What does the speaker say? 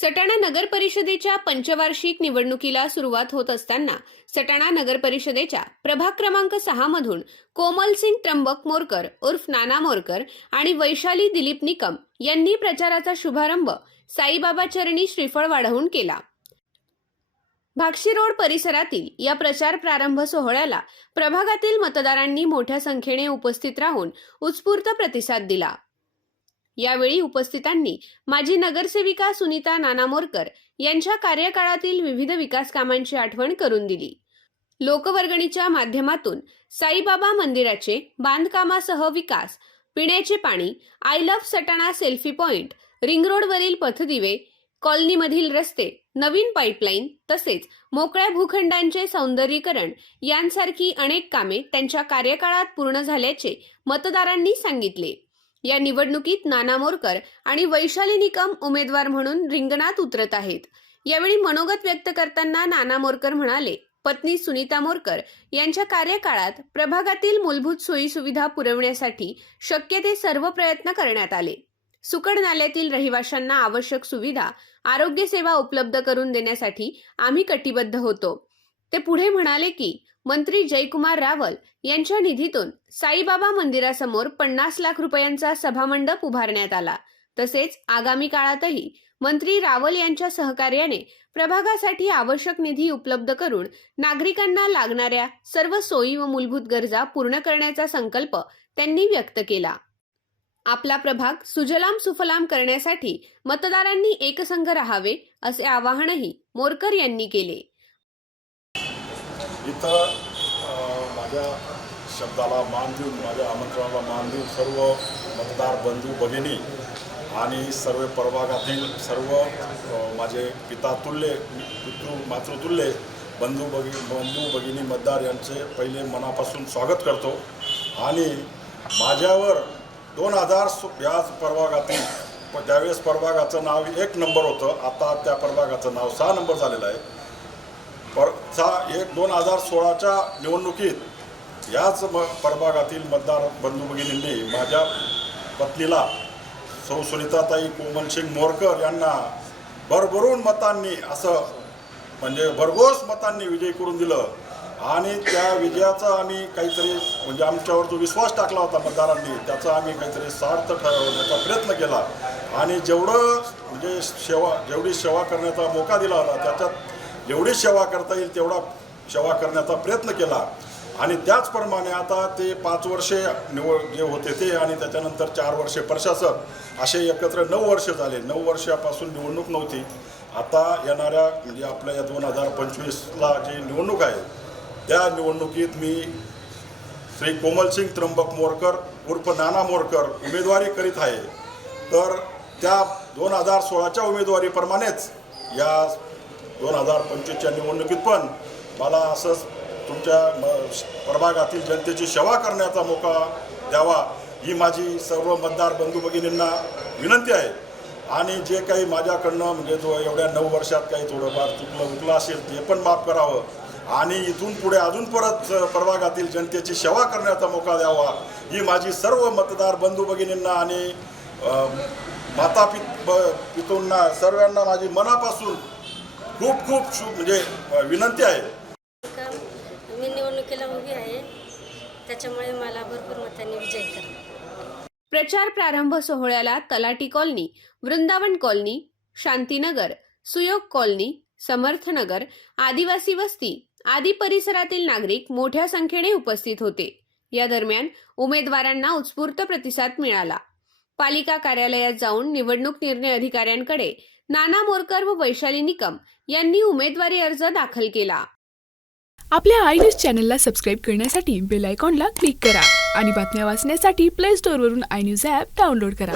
सटाणा नगर परिषदेच्या पंचवार्षिक निवडणुकीला सुरुवात होत असताना सटाणा नगर परिषदेच्या प्रभाग क्रमांक सहा मधून कोमल सिंग त्र्यंबक मोरकर उर्फ नाना मोरकर आणि वैशाली दिलीप निकम यांनी प्रचाराचा शुभारंभ साईबाबा चरणी श्रीफळ वाढवून केला. भाक्षी रोड परिसरातील या प्रचार प्रारंभ सोहळ्याला प्रभागातील मतदारांनी मोठ्या संख्येने उपस्थित राहून उत्स्फूर्त प्रतिसाद दिला. यावेळी उपस्थितांनी माजी नगरसेविका सुनीता नानामोरकर यांच्या कार्यकाळातील विविध विकास कामांची आठवण करून दिली. लोकवर्गणीच्या माध्यमातून साईबाबा मंदिराचे बांधकामासह विकास पिण्याचे पाणी I love Satana selfie point ring रोडवरील पथदिवे कॉलनीमधील रस्ते नवीन पाईपलाईन तसेच मोकळ्या भूखंडांचे सौंदर्यीकरण यांसारखी अनेक कामे त्यांच्या कार्यकाळात पूर्ण झाल्याचे मतदारांनी सांगितले. या निवडणुकीत नाना मोरकर आणि वैशाली निकम उमेदवार म्हणून रिंगणात उतरत आहेत. यावेळी मनोगत व्यक्त करताना नाना मोरकर म्हणाले पत्नी सुनीता मोरकर यांच्या कार्यकाळात प्रभागातील मूलभूत सोयी सुविधा पुरवण्यासाठी शक्य ते सर्व प्रयत्न करण्यात आले. सुकड नाल्यातील रहिवाशांना आवश्यक सुविधा आरोग्य सेवा उपलब्ध करून देण्यासाठी आम्ही कटिबद्ध होतो. ते पुढे म्हणाले की मंत्री जयकुमार रावल यांच्या निधीतून साईबाबा मंदिरासमोर पन्नास लाख रुपयांचा सभामंडप उभारण्यात आला. तसेच आगामी काळातही मंत्री रावल यांच्या सहकार्याने प्रभागासाठी आवश्यक निधी उपलब्ध करून नागरिकांना लागणाऱ्या सर्व सोयी व मूलभूत गरजा पूर्ण करण्याचा संकल्प त्यांनी व्यक्त केला. आपला प्रभाग सुजलाम सुफलाम करण्यासाठी मतदारांनी एकसंघ राहावे असे आवाहनही मोरकर यांनी केले. इथं माझ्या शब्दाला मान देऊन माझ्या आमंत्रणाला मान देऊन सर्व मतदार बंधू भगिनी आणि सर्व प्रभागातील सर्व माझे पितातुल्य पितृ मातृतुल्य बंधू भगि बंधू भगिनी मतदार यांचे पहिले मनापासून स्वागत करतो. आणि माझ्यावर दोन हजार याच प्रभागातील त्यावेळेस प्रभागाचं नाव एक नंबर होतं आता त्या प्रभागाचं नाव सहा नंबर झालेलं आहे. पर एक दोन हजार सोळाच्या निवडणुकीत याच म परभागातील मतदार बंधू भगिनींनी माझ्या पत्नीला सौ सुनीताताई कोमलसिंग मोरकर यांना भरभरून मतांनी असं म्हणजे भरघोस मतांनी विजय करून दिलं. आणि त्या विजयाचा आम्ही काहीतरी म्हणजे आमच्यावर जो विश्वास टाकला होता मतदारांनी त्याचा आम्ही काहीतरी सार्थ ठरवण्याचा प्रयत्न केला. आणि जेवढं म्हणजे सेवा जेवढी सेवा करण्याचा मोका दिला होता त्याच्यात जेवढी सेवा करता येईल तेवढा सेवा करण्याचा प्रयत्न केला. आणि त्याचप्रमाणे आता ते पाच वर्षे निवड जे होते ते आणि त्याच्यानंतर चार वर्षे प्रशासक असे एकत्र नऊ वर्ष झाले. नऊ वर्षापासून निवडणूक नव्हती. आता येणाऱ्या म्हणजे आपल्या या दोन हजार पंचवीसला जी निवडणूक आहे त्या निवडणुकीत मी श्री कोमलसिंग त्र्यंबक मोरकर उर्फ नाना मोरकर उमेदवारी करीत आहे. तर त्या दोन हजार सोळाच्या उमेदवारीप्रमाणेच या दोन हजार पंचवीसच्या निवडणुकीत पण मला असंच तुमच्या म- प्रभागातील जनतेची सेवा करण्याचा मोका द्यावा ही माझी सर्व मतदार बंधू भगिनींना विनंती आहे. आणि जे काही माझ्याकडनं म्हणजे जो एवढ्या नऊ वर्षात काही थोडंफार चुकलं उकलं असेल ते पण माफ करावं. आणि इथून पुढे अजून परत प्रभागातील जनतेची सेवा करण्याचा मोका द्यावा ही माझी सर्व मतदार बंधू भगिनींना आणि माता पित ब- पितूंना सर्वांना माझी मनापासून खूप खूप शु म्हणजे विनंती आहे. मी निवडणुकीला उभी आहे. त्याच्यामुळे मला भरपूर मतांनी विजय करा. प्रचार प्रारंभ सोहळ्याला Talathi colony Vrindavan colony Shantinagar Suyog colony Samarthnagar आदिवासी वस्ती आदी परिसरातील नागरिक मोठ्या संख्येने उपस्थित होते. या दरम्यान उमेदवारांना उत्स्फूर्त प्रतिसाद मिळाला. पालिका कार्यालयात जाऊन निवडणूक निर्णय अधिकाऱ्यांकडे नाना मोरकर व वैशाली निकम यांनी उमेदवारी अर्ज दाखल केला. आपल्या आय न्यूज चॅनलला सबस्क्राईब करण्यासाठी बेल आयकॉनला क्लिक करा आणि बातम्या वाचण्यासाठी प्ले स्टोअरवरून आय न्यूज ॲप डाउनलोड करा.